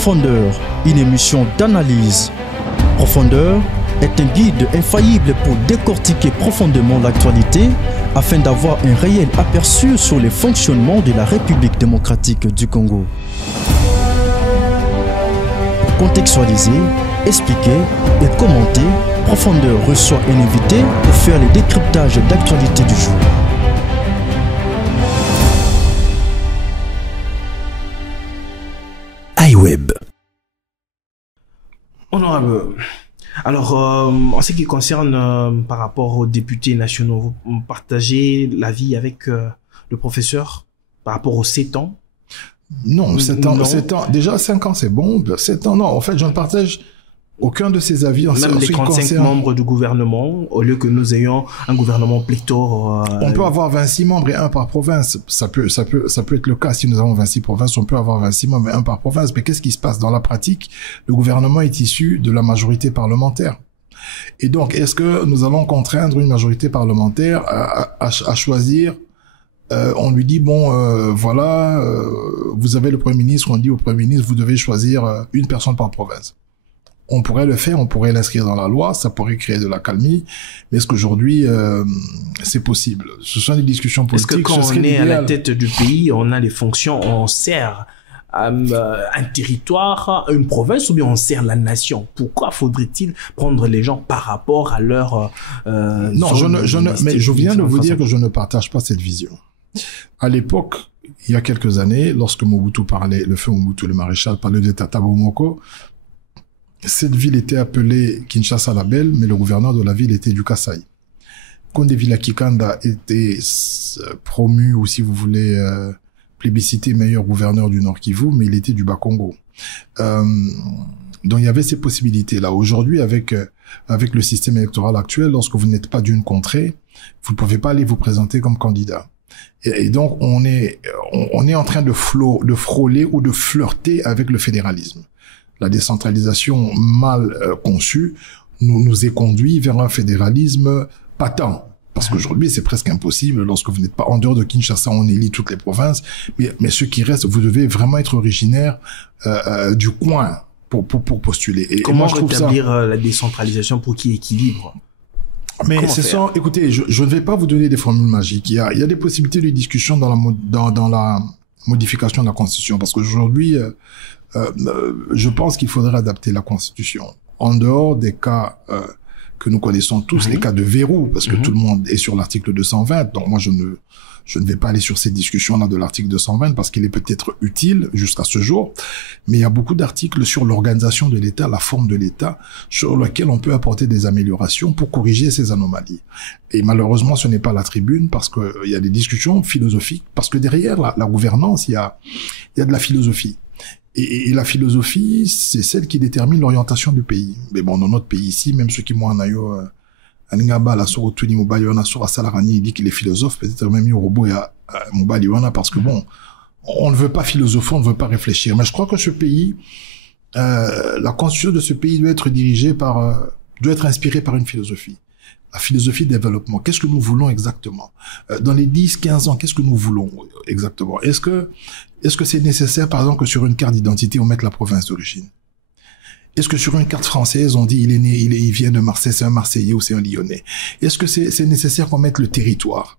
Profondeur, une émission d'analyse. Profondeur est un guide infaillible pour décortiquer profondément l'actualité afin d'avoir un réel aperçu sur les fonctionnements de la République démocratique du Congo. Pour contextualiser, expliquer et commenter, Profondeur reçoit un invité pour faire le décryptage d'actualité du jour. iWeb. Honorable, alors en ce qui concerne par rapport aux députés nationaux, vous partagez l'avis avec le professeur par rapport aux 7 ans? Non, 7 ans, 7 ans, déjà 5 ans c'est bon, 7 ans non, en fait je ne partage aucun de ces avis. Même les 35 membres du gouvernement, au lieu que nous ayons un gouvernement pléthore. On peut avoir 26 membres et un par province. Ça peut être le cas. Si nous avons 26 provinces, on peut avoir 26 membres et un par province. Mais qu'est-ce qui se passe dans la pratique? Le gouvernement est issu de la majorité parlementaire. Et donc, est-ce que nous allons contraindre une majorité parlementaire à choisir? On lui dit bon, voilà, vous avez le Premier ministre. On dit au Premier ministre, vous devez choisir une personne par province. On pourrait le faire, on pourrait l'inscrire dans la loi, ça pourrait créer de l'accalmie, mais est-ce qu'aujourd'hui, c'est possible? Ce sont des discussions politiques. Est-ce que quand on est à la tête du pays, on a les fonctions, on sert un territoire, une province, ou bien on sert la nation? Pourquoi faudrait-il prendre les gens par rapport à leur... non, mais je viens de vous dire que je ne partage pas cette vision. À l'époque, il y a quelques années, lorsque Mobutu parlait, le feu Mobutu, le maréchal, parlait de Tata Bomoko, cette ville était appelée Kinshasa la Belle, mais le gouverneur de la ville était du Kasaï. Kondevila Kikanda était promu, ou si vous voulez, plébiscité meilleur gouverneur du Nord Kivu, mais il était du Bas-Congo. Donc il y avait ces possibilités-là. Aujourd'hui, avec le système électoral actuel, lorsque vous n'êtes pas d'une contrée, vous ne pouvez pas aller vous présenter comme candidat. Et donc on est en train de frôler ou de flirter avec le fédéralisme. La décentralisation mal conçue nous est conduit vers un fédéralisme patent. Parce qu'aujourd'hui, c'est presque impossible. Lorsque vous n'êtes pas en dehors de Kinshasa, on élit toutes les provinces. Mais ce qui reste, vous devez vraiment être originaire du coin pour postuler. Et comment rétablir la décentralisation pour qu'il équilibre? Mais c'est ça. Écoutez, je ne vais pas vous donner des formules magiques. Il y a des possibilités de discussion dans la modification de la Constitution. Parce qu'aujourd'hui, je pense qu'il faudrait adapter la Constitution en dehors des cas que nous connaissons tous, les cas de verrou, parce que tout le monde est sur l'article 220. Donc moi, je ne vais pas aller sur ces discussions-là de l'article 220 parce qu'il est peut-être utile jusqu'à ce jour. Mais il y a beaucoup d'articles sur l'organisation de l'État, la forme de l'État, sur lesquels on peut apporter des améliorations pour corriger ces anomalies. Et malheureusement, ce n'est pas la tribune parce que il y a des discussions philosophiques, parce que derrière la gouvernance, il y a de la philosophie. Et la philosophie, c'est celle qui détermine l'orientation du pays. Mais bon, dans notre pays ici, même ceux qui m'ont en ayo, Aningaba, la Sorotuni, Mobali, on a sur Salarani, il dit qu'il est philosophe, peut-être même Yorobo et Mobali, parce que bon, on ne veut pas philosopher, on ne veut pas réfléchir. Mais je crois que ce pays, la constitution de ce pays doit être dirigée doit être inspirée par une philosophie. La philosophie de développement. Qu'est-ce que nous voulons exactement? Dans les 10, 15 ans, qu'est-ce que nous voulons exactement? Est-ce que c'est nécessaire, par exemple, que sur une carte d'identité, on mette la province d'origine? Est-ce que sur une carte française, on dit il vient de Marseille, c'est un Marseillais ou c'est un Lyonnais? Est-ce que c'est nécessaire qu'on mette le territoire?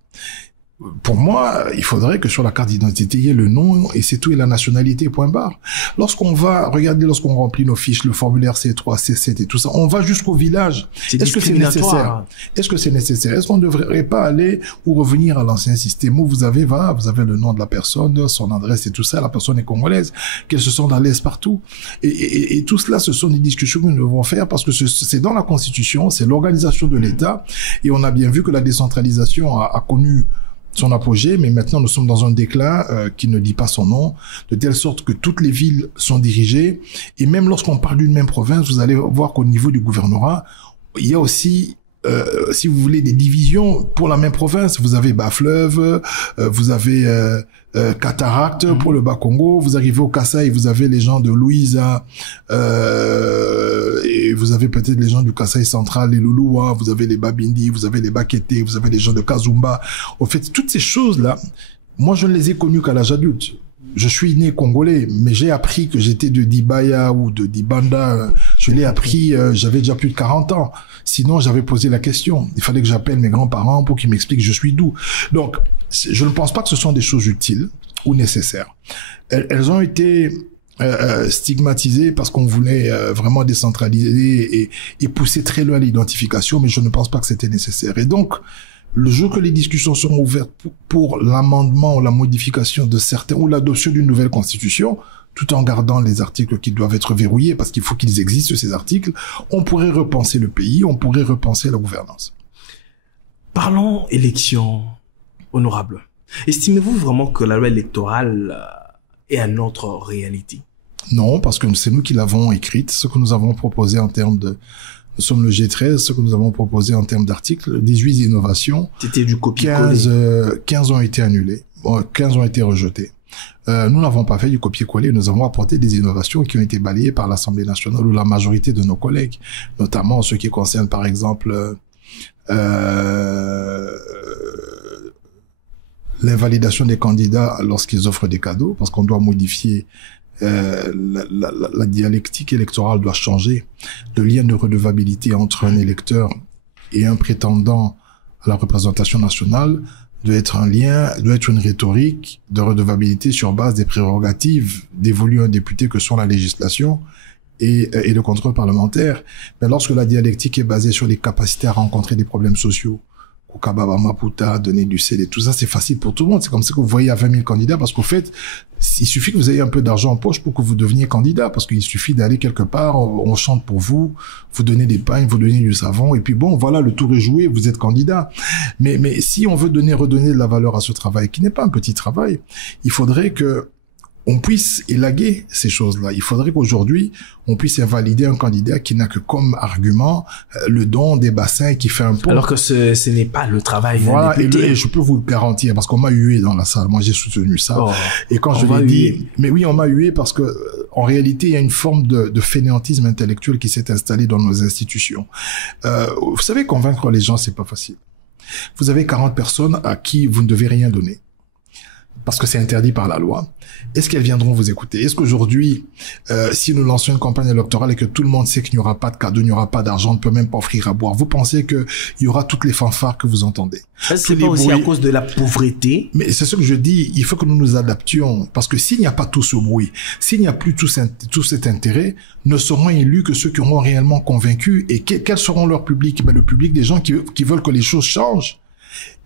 Pour moi, il faudrait que sur la carte d'identité, il y ait le nom et c'est tout et la nationalité, point barre. Lorsqu'on remplit nos fiches, le formulaire C3, C7 et tout ça, on va jusqu'au village. Est-ce que c'est nécessaire? Est-ce que c'est nécessaire? Est-ce qu'on ne devrait pas aller ou revenir à l'ancien système où vous avez le nom de la personne, son adresse et tout ça, la personne est congolaise, qu'elle se sente à l'aise partout. Et tout cela, ce sont des discussions que nous devons faire parce que c'est dans la Constitution, c'est l'organisation de l'État et on a bien vu que la décentralisation a connu son apogée, mais maintenant nous sommes dans un déclin qui ne dit pas son nom, de telle sorte que toutes les villes sont dirigées, et même lorsqu'on parle d'une même province, vous allez voir qu'au niveau du gouvernorat, il y a aussi si vous voulez, des divisions pour la même province. Vous avez Bas-Fleuve, vous avez Cataracte pour le Bas-Congo, vous arrivez au Kasaï, vous avez les gens de Louisa, et vous avez peut-être les gens du Kasaï central, les Louloua, vous avez les Babindi, vous avez les Bakete, vous avez les gens de Kazumba. Au fait, toutes ces choses-là, moi je ne les ai connues qu'à l'âge adulte. je suis né congolais, mais j'ai appris que j'étais de Dibaya ou de Dibanda. Je l'ai appris, j'avais déjà plus de 40 ans. Sinon, j'avais posé la question. Il fallait que j'appelle mes grands-parents pour qu'ils m'expliquent je suis d'où. Donc, je ne pense pas que ce sont des choses utiles ou nécessaires. Elles ont été stigmatisées parce qu'on voulait vraiment décentraliser et pousser très loin l'identification, mais je ne pense pas que c'était nécessaire. Et donc, le jour que les discussions seront ouvertes pour l'amendement ou la modification de certains ou l'adoption d'une nouvelle constitution, tout en gardant les articles qui doivent être verrouillés parce qu'il faut qu'ils existent, ces articles, on pourrait repenser le pays, on pourrait repenser la gouvernance. Parlons élections honorables. Estimez-vous vraiment que la loi électorale est à notre réalité? Non, parce que c'est nous qui l'avons écrite, ce que nous avons proposé en termes de... Nous sommes le G13, ce que nous avons proposé en termes d'articles, 18 innovations. C'était du copier-coller. 15 ont été annulés, 15 ont été rejetés. Nous n'avons pas fait du copier-coller, nous avons apporté des innovations qui ont été balayées par l'Assemblée nationale ou la majorité de nos collègues, notamment en ce qui concerne par exemple l'invalidation des candidats lorsqu'ils offrent des cadeaux, parce qu'on doit modifier la dialectique électorale doit changer. Le lien de redevabilité entre un électeur et un prétendant à la représentation nationale doit être une rhétorique de redevabilité sur base des prérogatives dévolues à un député que sont la législation et le contrôle parlementaire. Mais lorsque la dialectique est basée sur les capacités à rencontrer des problèmes sociaux, Kukababa Maputa, donner du CD, tout ça, c'est facile pour tout le monde. C'est comme ça que vous voyez à 20 000 candidats, parce qu'au fait, il suffit que vous ayez un peu d'argent en poche pour que vous deveniez candidat, parce qu'il suffit d'aller quelque part, on chante pour vous, vous donnez des pagnes, vous donnez du savon, et puis bon, voilà, le tour est joué, vous êtes candidat. Mais si on veut redonner de la valeur à ce travail, qui n'est pas un petit travail, il faudrait que on puisse élaguer ces choses-là. Il faudrait qu'aujourd'hui, on puisse invalider un candidat qui n'a que comme argument le don des bassins qui fait un pont. Alors que ce n'est pas le travail voilà, d'un député. Et je peux vous le garantir, parce qu'on m'a hué dans la salle. Moi, j'ai soutenu ça. Oh, et quand je l'ai dit... Mais oui, on m'a hué parce que, en réalité, il y a une forme de fainéantisme intellectuel qui s'est installé dans nos institutions. Vous savez, convaincre les gens, c'est pas facile. Vous avez 40 personnes à qui vous ne devez rien donner, parce que c'est interdit par la loi. Est-ce qu'elles viendront vous écouter? Est-ce qu'aujourd'hui, si nous lançons une campagne électorale et que tout le monde sait qu'il n'y aura pas de cadeau, il n'y aura pas d'argent, on ne peut même pas offrir à boire, vous pensez qu'il y aura toutes les fanfares que vous entendez? C'est pas aussi à cause de la pauvreté? Mais c'est ce que je dis, il faut que nous nous adaptions, parce que s'il n'y a pas tout ce bruit, s'il n'y a plus tout cet intérêt, ne seront élus que ceux qui auront réellement convaincu. Et quels seront leurs publics? Ben, le public des gens qui veulent que les choses changent,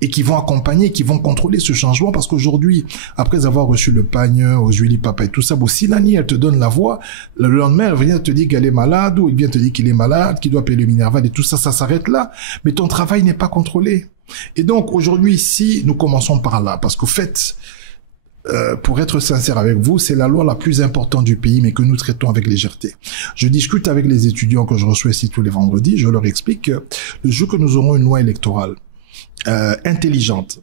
et qui vont accompagner, qui vont contrôler ce changement, parce qu'aujourd'hui, après avoir reçu le pagne aux huiles papa et tout ça, bon, si Nani, elle te donne la voix, le lendemain, elle vient te dire qu'elle est malade, ou il vient te dire qu'il est malade, qu'il doit payer le Minerval et tout ça, ça s'arrête là. Mais ton travail n'est pas contrôlé. Et donc, aujourd'hui, si nous commençons par là, parce qu'au fait, pour être sincère avec vous, c'est la loi la plus importante du pays, mais que nous traitons avec légèreté. Je discute avec les étudiants que je reçois ici tous les vendredis, je leur explique que le jour que nous aurons une loi électorale intelligente,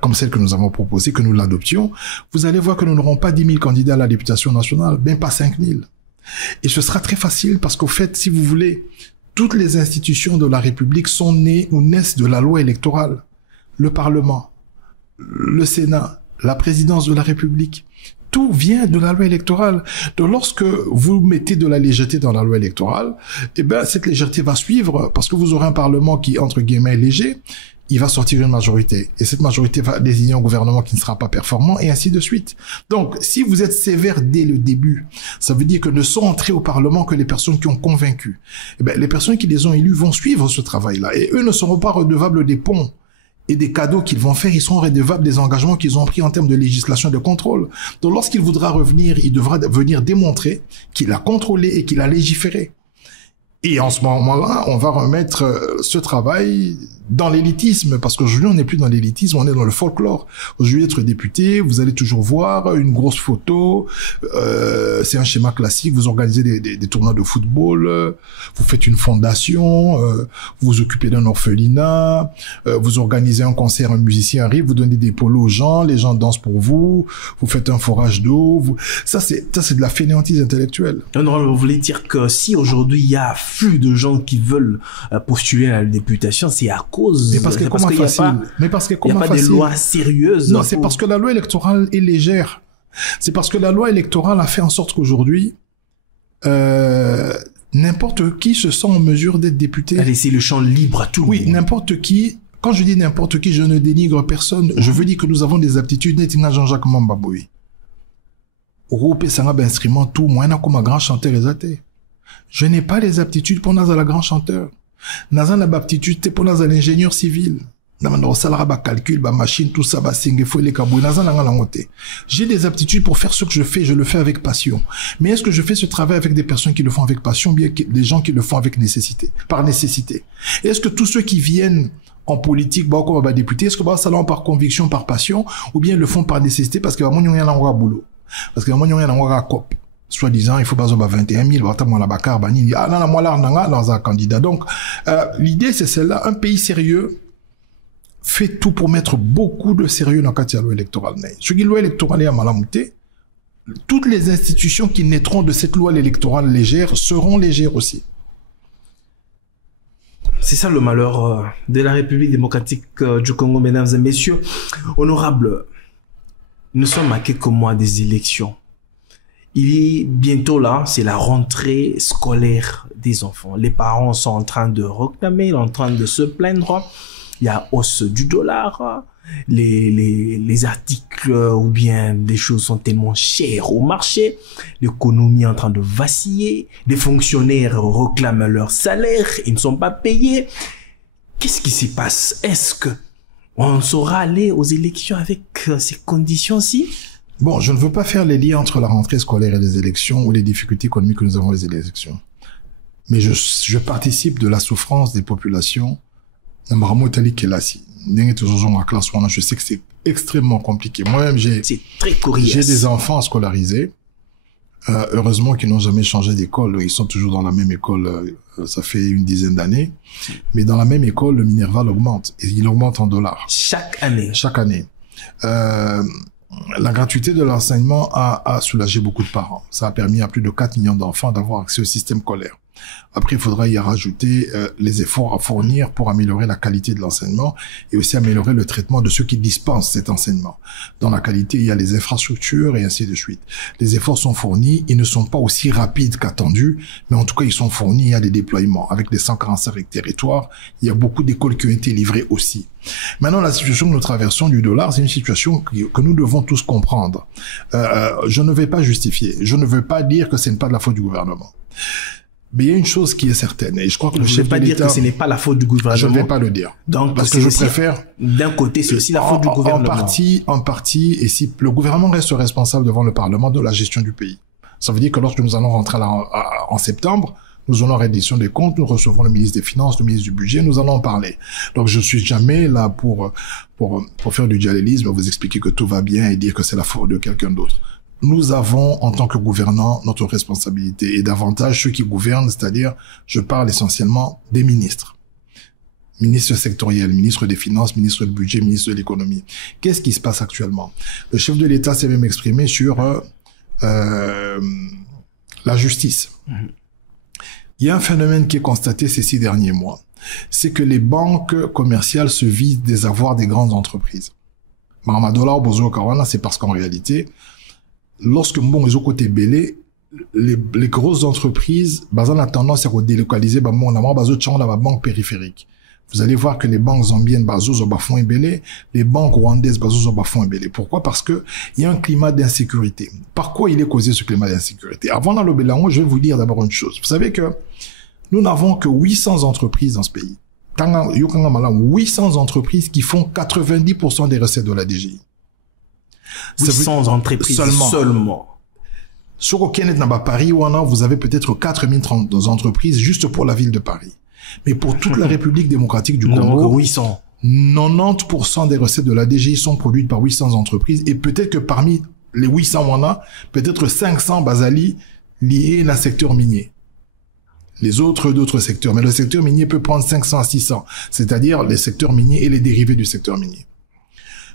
comme celle que nous avons proposée, que nous l'adoptions, vous allez voir que nous n'aurons pas 10 000 candidats à la députation nationale, même pas 5 000. Et ce sera très facile parce qu'au fait, si vous voulez, toutes les institutions de la République sont nées ou naissent de la loi électorale. Le Parlement, le Sénat, la présidence de la République, tout vient de la loi électorale. Donc, lorsque vous mettez de la légèreté dans la loi électorale, eh ben, cette légèreté va suivre parce que vous aurez un Parlement qui, entre guillemets, est léger. Il va sortir une majorité. Et cette majorité va désigner un gouvernement qui ne sera pas performant, et ainsi de suite. Donc, si vous êtes sévère dès le début, ça veut dire que ne sont entrés au Parlement que les personnes qui ont convaincu. Eh ben, les personnes qui les ont élus vont suivre ce travail-là. Et eux ne seront pas redevables des ponts et des cadeaux qu'ils vont faire. Ils seront redevables des engagements qu'ils ont pris en termes de législation et de contrôle. Donc, lorsqu'il voudra revenir, il devra venir démontrer qu'il a contrôlé et qu'il a légiféré. Et en ce moment-là, on va remettre ce travail dans l'élitisme, parce qu'aujourd'hui, on n'est plus dans l'élitisme, on est dans le folklore. Aujourd'hui, être député, vous allez toujours voir une grosse photo, c'est un schéma classique, vous organisez des tournois de football, vous faites une fondation, vous vous occupez d'un orphelinat, vous organisez un concert, un musicien arrive, vous donnez des polos aux gens, les gens dansent pour vous, vous faites un forage d'eau, ça c'est de la fainéantise intellectuelle. Non, vous voulez dire que si aujourd'hui il y a flux de gens qui veulent postuler à la députation, c'est à cause. Mais parce qu'il n'y a pas des lois sérieuses. Non, c'est parce que la loi électorale est légère. C'est parce que la loi électorale a fait en sorte qu'aujourd'hui, n'importe qui se sent en mesure d'être député. Elle a laissé le champ libre à tout le monde. Oui, n'importe qui. Quand je dis n'importe qui, je ne dénigre personne. Je veux dire que nous avons des aptitudes. Netinga Jean-Jacques Mambaboui. Europe Sangab instrument tout, moi, comme un grand chanteur exaté. Je n'ai pas les aptitudes pour naza la grand chanteur. Naza n'a pas aptitude pour naza l'ingénieur civil. Calcul, machine, tout ça, j'ai des aptitudes pour faire ce que je fais, je le fais avec passion. Mais est-ce que je fais ce travail avec des personnes qui le font avec passion, ou bien des gens qui le font avec nécessité, par nécessité? Est-ce que tous ceux qui viennent en politique, comme député, est-ce que ça l'ont par conviction, par passion, ou bien ils le font par nécessité parce que boulot, parce que cop. Soi-disant, il faut pas 21 000, dans un candidat. Donc, l'idée, c'est celle-là. Un pays sérieux fait tout pour mettre beaucoup de sérieux dans la loi électorale. Ce qui est loi électorale est à Malamouté, toutes les institutions qui naîtront de cette loi électorale légère seront légères aussi. C'est ça le malheur de la République démocratique du Congo, mesdames et messieurs. Honorables, nous sommes à quelques mois des élections. Il est bientôt là, c'est la rentrée scolaire des enfants. Les parents sont en train de réclamer, en train de se plaindre. Il y a hausse du dollar, les articles ou bien des choses sont tellement chères au marché, l'économie est en train de vaciller, les fonctionnaires réclament leur salaire, ils ne sont pas payés. Qu'est-ce qui se passe? Est-ce que on saura aller aux élections avec ces conditions-ci? Bon, je ne veux pas faire les liens entre la rentrée scolaire et les élections ou les difficultés économiques que nous avons les élections. Mais je participe de la souffrance des populations. Je sais que c'est extrêmement compliqué. Moi-même, j'ai des enfants scolarisés. Heureusement qu'ils n'ont jamais changé d'école. Ils sont toujours dans la même école. Ça fait une dizaine d'années. Mais dans la même école, le Minerval augmente. Et il augmente en dollars. Chaque année. Chaque année. La gratuité de l'enseignement a soulagé beaucoup de parents. Ça a permis à plus de 4 millions d'enfants d'avoir accès au système scolaire. Après, il faudra y rajouter les efforts à fournir pour améliorer la qualité de l'enseignement et aussi améliorer le traitement de ceux qui dispensent cet enseignement. Dans la qualité, il y a les infrastructures et ainsi de suite. Les efforts sont fournis, ils ne sont pas aussi rapides qu'attendus, mais en tout cas, ils sont fournis, il y a des déploiements. Avec les 145 territoires, il y a beaucoup d'écoles qui ont été livrées aussi. Maintenant, la situation que nous traversons du dollar, c'est une situation que nous devons tous comprendre. Je ne vais pas justifier, je ne veux pas dire que ce n'est pas de la faute du gouvernement. Mais il y a une chose qui est certaine, et je crois que le chef de l'État... Je ne vais pas dire que ce n'est pas la faute du gouvernement. Je ne vais pas le dire. Donc, parce que je préfère... D'un côté, c'est aussi la faute du gouvernement. En partie, et si le gouvernement reste responsable devant le Parlement de la gestion du pays. Ça veut dire que lorsque nous allons rentrer en septembre, nous allons reddition des comptes, nous recevrons le ministre des Finances, le ministre du Budget, nous allons en parler. Donc, je suis jamais là pour faire du dialélisme, vous expliquer que tout va bien et dire que c'est la faute de quelqu'un d'autre. Nous avons, en tant que gouvernants, notre responsabilité et davantage ceux qui gouvernent, c'est-à-dire, je parle essentiellement des ministres. Ministre sectoriel, ministre des Finances, ministre du Budget, ministre de l'Économie. Qu'est-ce qui se passe actuellement? Le chef de l'État s'est même exprimé sur la justice. Il y a un phénomène qui est constaté ces 6 derniers mois. C'est que les banques commerciales se vident des avoirs des grandes entreprises. Maramadola ou Bozo Kawana, c'est parce qu'en réalité, lorsque bon les côté belé, les grosses entreprises, basant la tendance à délocaliser la banque périphérique. Vous allez voir que les banques zambiennes bazo bafon et belé, les banques rwandaises bazo bafon et belé. Pourquoi? Parce que il y a un climat d'insécurité. Par quoi il est causé ce climat d'insécurité? Avant dans le Bélango, je vais vous dire d'abord une chose. Vous savez que nous n'avons que 800 entreprises dans ce pays. 800 entreprises qui font 90% des recettes de la DGI. 800 entreprises seulement. Sur aucun Paris, vous avez peut-être 4000 entreprises juste pour la ville de Paris. Mais pour toute la République démocratique du Congo, 800. 90% des recettes de la DGI sont produites par 800 entreprises et peut-être que parmi les 800 peut-être 500 basali liés à un secteur minier. Les autres d'autres secteurs. Mais le secteur minier peut prendre 500 à 600, c'est-à-dire les secteurs miniers et les dérivés du secteur minier.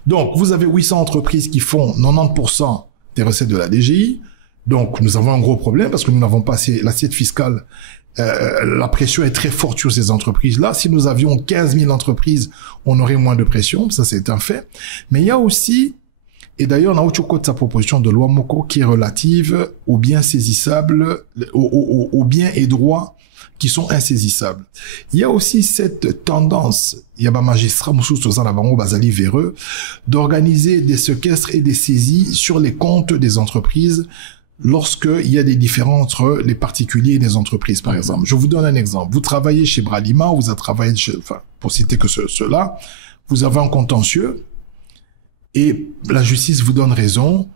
Donc, vous avez 800 entreprises qui font 90% des recettes de la DGI. Donc, nous avons un gros problème parce que nous n'avons pas assez l'assiette fiscale. La pression est très forte sur ces entreprises-là. Si nous avions 15 000 entreprises, on aurait moins de pression. Ça, c'est un fait. Mais il y a aussi Et d'ailleurs, Naoutcho code sa proposition de loi Moko qui est relative aux biens saisissables, aux biens et droits qui sont insaisissables. Il y a aussi cette tendance, il y a un magistrat Moussous Tozan Labango Bazali Véreux, d'organiser des séquestres et des saisies sur les comptes des entreprises lorsqu'il y a des différends entre les particuliers et les entreprises, par exemple. Je vous donne un exemple. Vous travaillez chez Bralima, vous avez travaillé chez, enfin, pour citer que cela, vous avez un contentieux, et la justice vous donne raison,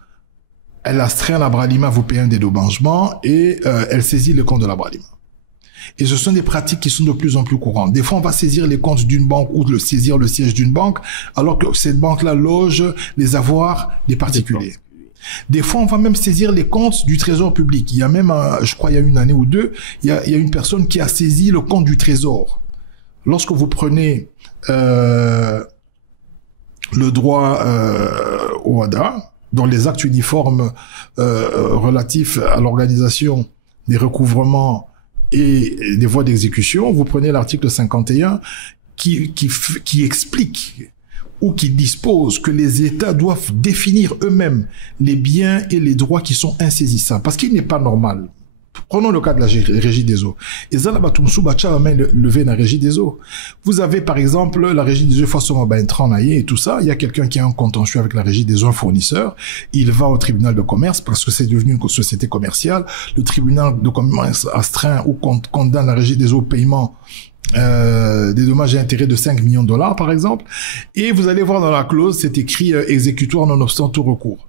elle astreint la Bralima, vous payez un dédommagement et elle saisit le compte de la Bralima. Et ce sont des pratiques qui sont de plus en plus courantes. Des fois, on va saisir les comptes d'une banque ou saisir le siège d'une banque, alors que cette banque-là loge les avoirs des particuliers. Des fois, on va même saisir les comptes du trésor public. Il y a même, je crois, il y a une année ou deux, il y a une personne qui a saisi le compte du trésor. Lorsque vous prenez le droit au WADA, dans les actes uniformes relatifs à l'organisation des recouvrements et des voies d'exécution, vous prenez l'article 51 qui explique ou qui dispose que les États doivent définir eux-mêmes les biens et les droits qui sont insaisissables. Parce qu'il n'est pas normal. Prenons le cas de la régie des eaux. Et levé la régie des eaux. Vous avez par exemple la régie des eaux et tout ça. Il y a quelqu'un qui a un contentieux avec la régie des eaux, un fournisseur. Il va au tribunal de commerce parce que c'est devenu une société commerciale. Le tribunal de commerce astreint ou condamne la régie des eaux au paiement des dommages et intérêts de 5 millions de dollars par exemple. Et vous allez voir dans la clause, c'est écrit exécutoire nonobstant tout recours.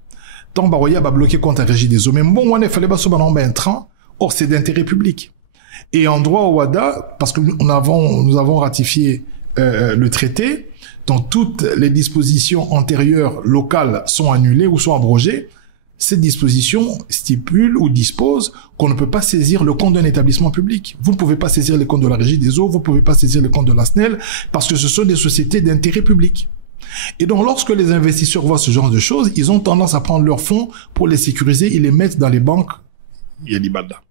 Tant Baroya va bloquer contre la régie des eaux. Mais bon, il fallait pas se battre un train. Or, c'est d'intérêt public. Et en droit au WADA, parce que nous avons ratifié le traité, dont toutes les dispositions antérieures locales sont annulées ou sont abrogées, cette disposition stipule ou dispose qu'on ne peut pas saisir le compte d'un établissement public. Vous ne pouvez pas saisir les comptes de la Régie des eaux, vous ne pouvez pas saisir le compte de la SNEL, parce que ce sont des sociétés d'intérêt public. Et donc, lorsque les investisseurs voient ce genre de choses, ils ont tendance à prendre leurs fonds pour les sécuriser et les mettre dans les banques. Il y a l'Ibada.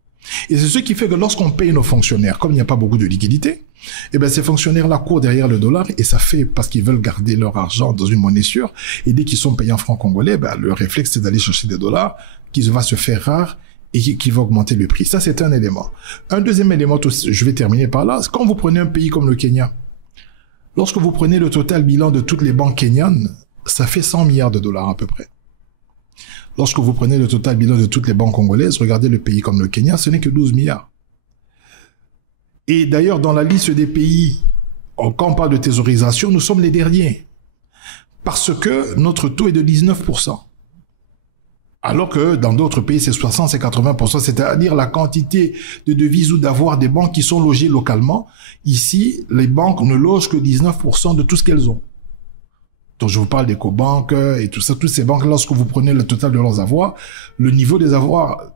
Et c'est ce qui fait que lorsqu'on paye nos fonctionnaires, comme il n'y a pas beaucoup de liquidité, eh ben ces fonctionnaires-là courent derrière le dollar et ça fait parce qu'ils veulent garder leur argent dans une monnaie sûre. Et dès qu'ils sont payés en francs congolais, ben le réflexe c'est d'aller chercher des dollars qui va se faire rare et qui va augmenter le prix. Ça c'est un élément. Un deuxième élément, je vais terminer par là. Quand vous prenez un pays comme le Kenya, lorsque vous prenez le total bilan de toutes les banques kenyanes, ça fait 100 milliards de dollars à peu près. Lorsque vous prenez le total bilan de toutes les banques congolaises, regardez le pays comme le Kenya, ce n'est que 12 milliards. Et d'ailleurs, dans la liste des pays, quand on parle de thésaurisation, nous sommes les derniers. Parce que notre taux est de 19%. Alors que dans d'autres pays, c'est 60, c'est 80%, c'est-à-dire la quantité de devises ou d'avoirs des banques qui sont logées localement. Ici, les banques ne logent que 19% de tout ce qu'elles ont. Donc, je vous parle d'Ecobank et tout ça, toutes ces banques, lorsque vous prenez le total de leurs avoirs, le niveau des avoirs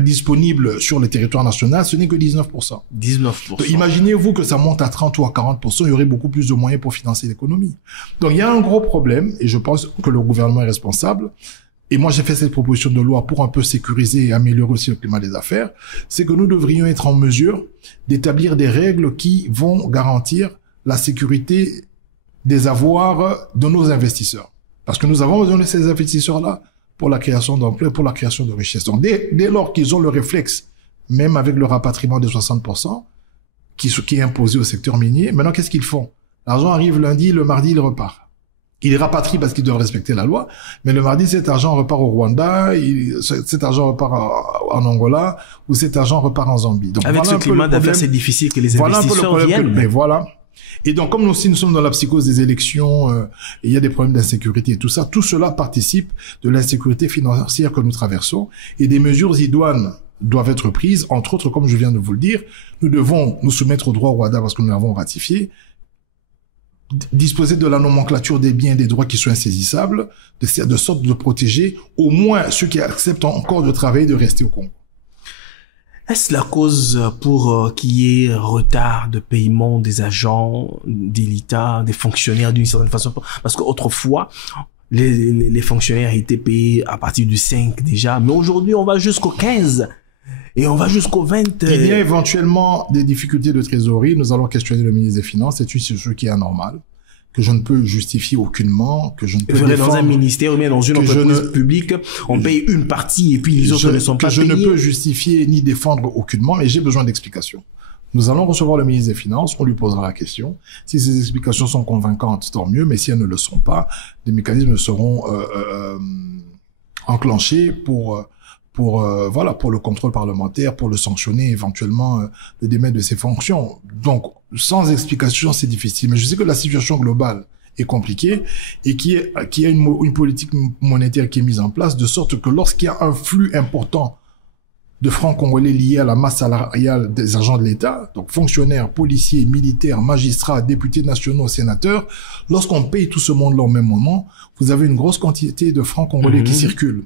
disponibles sur le territoire national, ce n'est que 19%. 19%. Donc, imaginez-vous que ça monte à 30 ou à 40%, il y aurait beaucoup plus de moyens pour financer l'économie. Donc, il y a un gros problème, et je pense que le gouvernement est responsable. Et moi, j'ai fait cette proposition de loi pour un peu sécuriser et améliorer aussi le climat des affaires. C'est que nous devrions être en mesure d'établir des règles qui vont garantir la sécurité des avoirs de nos investisseurs. Parce que nous avons besoin de ces investisseurs-là pour la création d'emplois, pour la création de richesses. Donc, dès lors qu'ils ont le réflexe, même avec le rapatriement de 60%, qui est imposé au secteur minier, maintenant, qu'est-ce qu'ils font? L'argent arrive lundi, le mardi, il repart. Il rapatrie parce qu'ils doivent respecter la loi, mais le mardi, cet argent repart au Rwanda, cet argent repart en Angola, ou cet argent repart en Zambie. Donc, avec voilà ce climat d'affaires, c'est difficile que les investisseurs viennent. Mais voilà. Et donc, comme nous aussi, nous sommes dans la psychose des élections, il y a des problèmes d'insécurité et tout ça, tout cela participe de l'insécurité financière que nous traversons, et des mesures idoines doivent être prises, entre autres, comme je viens de vous le dire, nous devons nous soumettre au droit Rwanda parce que nous l'avons ratifié, disposer de la nomenclature des biens et des droits qui sont insaisissables, de sorte de protéger au moins ceux qui acceptent encore de travailler, de rester au Congo. Est-ce la cause pour qu'il y ait retard de paiement des agents de l'État, des fonctionnaires d'une certaine façon? Parce qu'autrefois, les fonctionnaires étaient payés à partir du 5 déjà, mais aujourd'hui on va jusqu'au 15 et on va jusqu'au 20. Il y a éventuellement des difficultés de trésorerie. Nous allons questionner le ministre des Finances. C'est ce qui est anormal. que je ne peux justifier aucunement, que je ne peux défendre. Dans un ministère ou bien dans une entreprise publique, on paye une partie et puis les autres ne sont pas payés. Que je ne peux justifier ni défendre aucunement, mais j'ai besoin d'explications. Nous allons recevoir le ministre des Finances, on lui posera la question. Si ces explications sont convaincantes, tant mieux, mais si elles ne le sont pas, des mécanismes seront enclenchés pour le contrôle parlementaire, pour le sanctionner, éventuellement le démettre de ses fonctions. Donc, sans explication, c'est difficile. Mais je sais que la situation globale est compliquée et qu'il y a une politique monétaire qui est mise en place, de sorte que lorsqu'il y a un flux important de francs congolais liés à la masse salariale des agents de l'État, donc fonctionnaires, policiers, militaires, magistrats, députés nationaux, sénateurs, lorsqu'on paye tout ce monde-là au même moment, vous avez une grosse quantité de francs congolais qui circulent.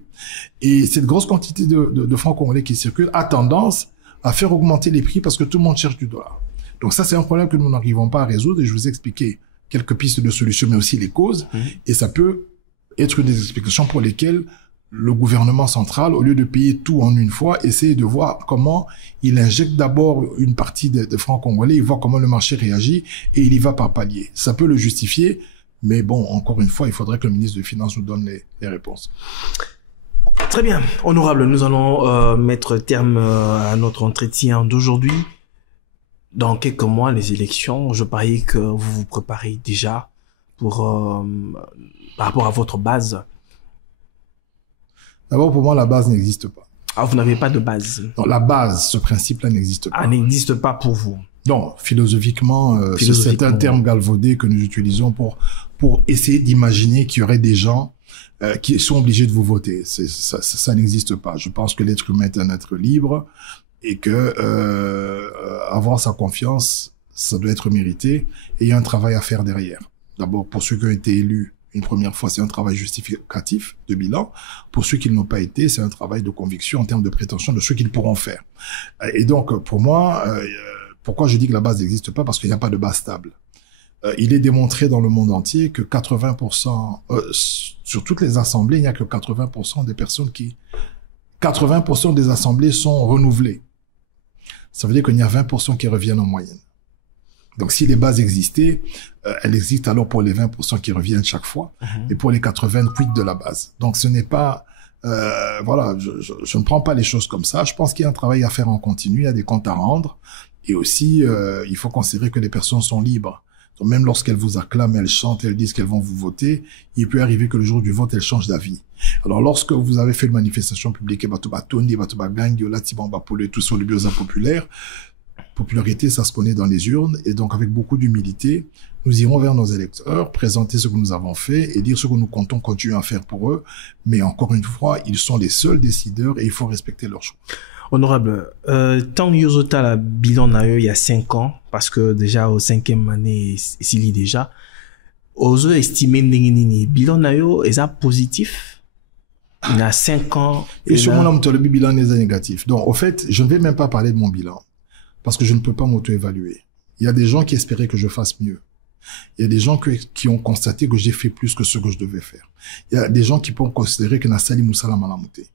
Et cette grosse quantité de francs congolais qui circulent a tendance à faire augmenter les prix parce que tout le monde cherche du dollar. Donc ça, c'est un problème que nous n'arrivons pas à résoudre et je vous ai expliqué quelques pistes de solutions, mais aussi les causes. Et ça peut être des explications pour lesquelles le gouvernement central, au lieu de payer tout en une fois, essaie de voir comment il injecte d'abord une partie de francs congolais, il voit comment le marché réagit et il y va par palier. Ça peut le justifier, mais bon, encore une fois, il faudrait que le ministre des Finances nous donne les réponses. Très bien. Honorable, nous allons mettre terme à notre entretien d'aujourd'hui. Dans quelques mois, les élections, je parie que vous vous préparez déjà pour par rapport à votre base. D'abord, pour moi, la base n'existe pas. Ah, vous n'avez pas de base? Non, la base, ce principe-là n'existe pas. Ah, n'existe pas pour vous? Non, philosophiquement, c'est un terme galvaudé que nous utilisons pour essayer d'imaginer qu'il y aurait des gens qui sont obligés de vous voter. Ça n'existe pas. Je pense que l'être humain est un être libre et que avoir sa confiance, ça doit être mérité et il y a un travail à faire derrière. D'abord, pour ceux qui ont été élus une première fois, c'est un travail justificatif de bilan. Pour ceux qui ne l'ont pas été, c'est un travail de conviction en termes de prétention de ce qu'ils pourront faire. Et donc, pour moi, pourquoi je dis que la base n'existe pas? Parce qu'il n'y a pas de base stable. Il est démontré dans le monde entier que 80%, sur toutes les assemblées, il n'y a que 80% des personnes 80% des assemblées sont renouvelées. Ça veut dire qu'il y a 20% qui reviennent en moyenne. Donc, si les bases existaient, elles existent alors pour les 20% qui reviennent chaque fois, et pour les 80, quid de la base. Donc, ce n'est pas, voilà, je ne prends pas les choses comme ça. Je pense qu'il y a un travail à faire en continu, il y a des comptes à rendre, et aussi, il faut considérer que les personnes sont libres. Donc, même lorsqu'elles vous acclament, elles chantent, elles disent qu'elles vont vous voter, il peut arriver que le jour du vote, elles changent d'avis. Alors, lorsque vous avez fait une manifestation publique, et tout sur le biosa populaire, popularité, ça se connaît dans les urnes, et donc avec beaucoup d'humilité, nous irons vers nos électeurs, présenter ce que nous avons fait et dire ce que nous comptons continuer à faire pour eux. Mais encore une fois, ils sont les seuls décideurs et il faut respecter leur choix. Honorable, tant Yozota la bilan nayo il y a 5 ans, parce que déjà au 5e année, s'il y déjà, oso estimer ndengini bilan nayo est ça positif? Il y a 5 ans. Et sur mon bilan est négatif. Donc, au fait, je ne vais même pas parler de mon bilan. Parce que je ne peux pas m'auto-évaluer. Il y a des gens qui espéraient que je fasse mieux. Il y a des gens qui ont constaté que j'ai fait plus que ce que je devais faire. Il y a des gens qui peuvent considérer que Nassali Moussala Malamouté.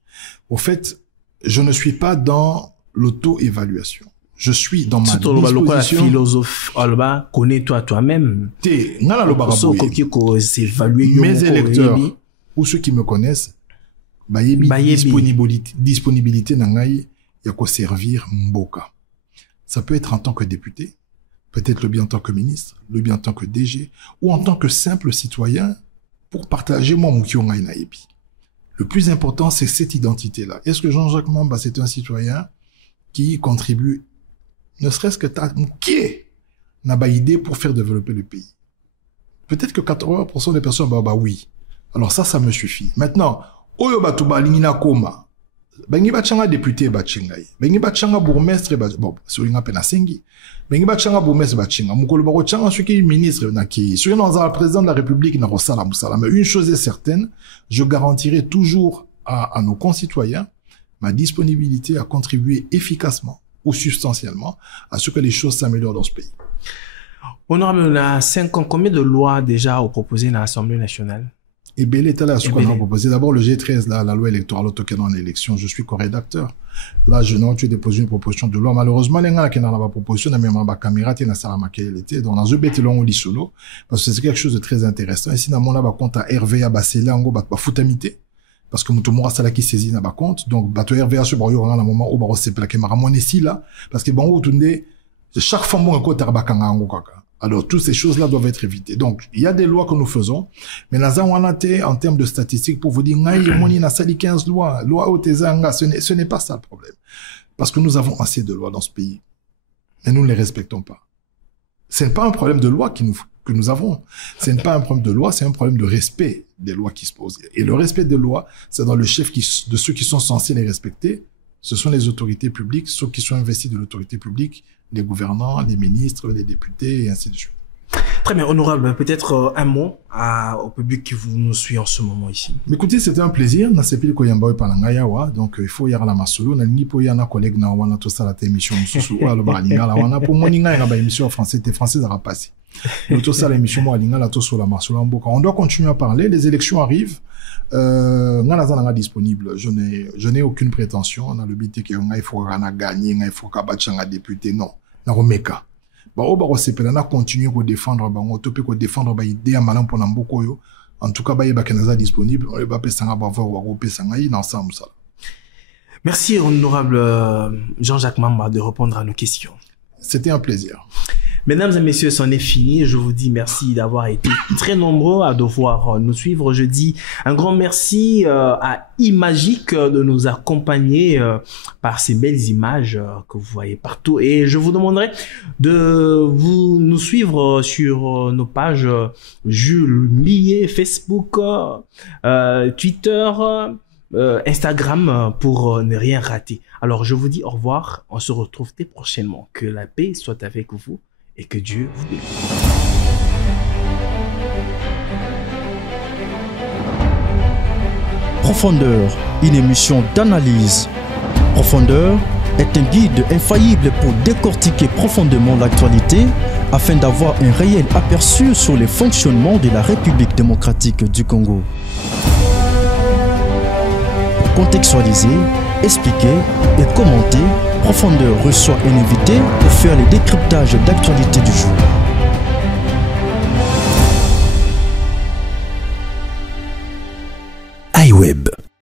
Au fait, je ne suis pas dans l'auto-évaluation. Je suis dans ma disposition. Philosophe, Alba, connais-toi toi-même. Mes électeurs, ou ceux qui me connaissent, disponibilité nangai, y'a quoi servir Mboka. Ça peut être en tant que député, peut-être le bien en tant que ministre, le bien en tant que DG, ou en tant que simple citoyen pour partager mon Moukiongay Naïbi. Le plus important, c'est cette identité-là. Est-ce que Jean-Jacques Mamba, c'est un citoyen qui contribue, ne serait-ce que Moukié, n'a pas idée pour faire développer le pays? Peut-être que 80% des personnes, bah oui. Alors ça me suffit. Maintenant, Oyo Batuba Lingina Koma, bengi bachanga député bachingai bengi bachanga bourgmestre bon solinga pena sengi bengi bachanga bourgmestre bachinga mukolo bako changa suki ministre na ki soki dans le président de la République na rosala musala. Mais une chose est certaine, je garantirai toujours à nos concitoyens ma disponibilité à contribuer efficacement ou substantiellement à ce que les choses s'améliorent dans ce pays. Honorable, on a 5 ans, combien de lois déjà ont proposé dans l'Assemblée nationale? Et Bélé est là, ce qu'on a proposé. D'abord, le G13, là, la loi électorale autorisant en élection, je suis co-rédacteur. Là, tu as déposé une proposition de loi. Malheureusement, les gens qui n'ont pas proposition, mais ma caméra, tu n'as pas marqué. Donc, dans un bête long, on dit solo. Parce que c'est quelque chose de très intéressant. Ici, dans mon là, compte à RVA, Bassela, en gros, bah, foutamité. Parce que Moutoumora, c'est là qui saisit, n'a pas compte. Donc, bah, RVA, ce barrière, on a un moment où, bah, c'est plaqué, maramon ici, là. Parce que, bon, vous tournez, chaque fois, bon, un côté, arbakanga, en gros, kaka. Alors, toutes ces choses-là doivent être évitées. Donc, il y a des lois que nous faisons, mais là, on a été, en termes de statistiques, pour vous dire, on a sali 15 lois, loi Otezanga, ce n'est pas ça le problème. Parce que nous avons assez de lois dans ce pays. Mais nous ne les respectons pas. Ce n'est pas un problème de loi que nous avons. Ce n'est pas un problème de loi, c'est un problème de respect des lois qui se posent. Et le respect des lois, c'est dans le chef de ceux qui sont censés les respecter. Ce sont les autorités publiques, ceux qui sont investis de l'autorité publique, les gouvernants, les ministres, les députés, et ainsi de suite. Très bien, honorable. Peut-être un mot au public qui vous nous suit en ce moment ici. Mais écoutez, c'était un plaisir. Nasepili Koyamba Palangayawa. Donc, il faut y aller à la masolo. Nalingi po yana collègue na wana to sala ta émission mususu ou alo balinga la wana pour moninga na ba émission française te française à passer. Nous to sala émission mo alinga la to sur la masolo mboka. On doit continuer à parler. Les élections arrivent. Ngana disponible. Je n'ai aucune prétention. On a le but que il faut gagner, il faut qu'abachanga député. Non. Na romeka. Bah, on va continuer à défendre, défendre, idée à malin pour n'importe. En tout cas, il y disponible. On va ensemble, ça. Merci, honorable Jean-Jacques Mamba, de répondre à nos questions. C'était un plaisir. Mesdames et messieurs, c'en est fini. Je vous dis merci d'avoir été très nombreux à devoir nous suivre. Je dis un grand merci à Imagique de nous accompagner par ces belles images que vous voyez partout. Et je vous demanderai de nous suivre sur nos pages Jules Millet, Facebook, Twitter, Instagram pour ne rien rater. Alors, je vous dis au revoir. On se retrouve très prochainement. Que la paix soit avec vous. Et que Dieu vous bénisse. Profondeur, une émission d'analyse. Profondeur est un guide infaillible pour décortiquer profondément l'actualité afin d'avoir un réel aperçu sur les fonctionnements de la République démocratique du Congo. Pour contextualiser, expliquer et commenter, Profondeur reçoit un invité pour faire les décryptages d'actualité du jour. iWeb.